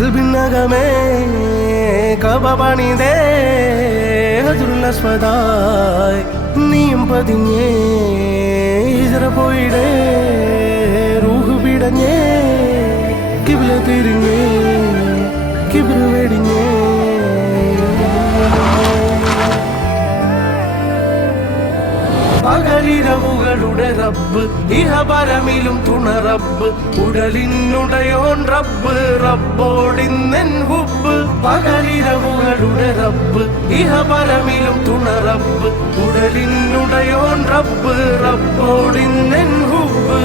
കൽബിനകമേ കബപണിതേ ഹജറുൽ-അസ്വദായി നീയും പതിഞ്ഞേ ഹിജ്റ പോയിടേ റൂഹ് പിടഞ്ഞേ കിബ്ല തിരിഞ്ഞേ കിബ്റ് വെടിഞ്ഞേ പകലിരവുകളുടെ റബ്ബ് ഇഹപരമിലും തുണ റബ്ബ് ഉടലിനുടയോൻ റബ്ബ് റബ്ബോടിന്നെൻ ഹുബ്ബ് പകലിരവുകളുടെ റബ്ബ് ഇഹപരമിലും തുണ റബ്ബ് ഉടലിനുടയോൻ റബ്ബ് റബ്ബോടിന്നെൻ ഹുബ്ബ്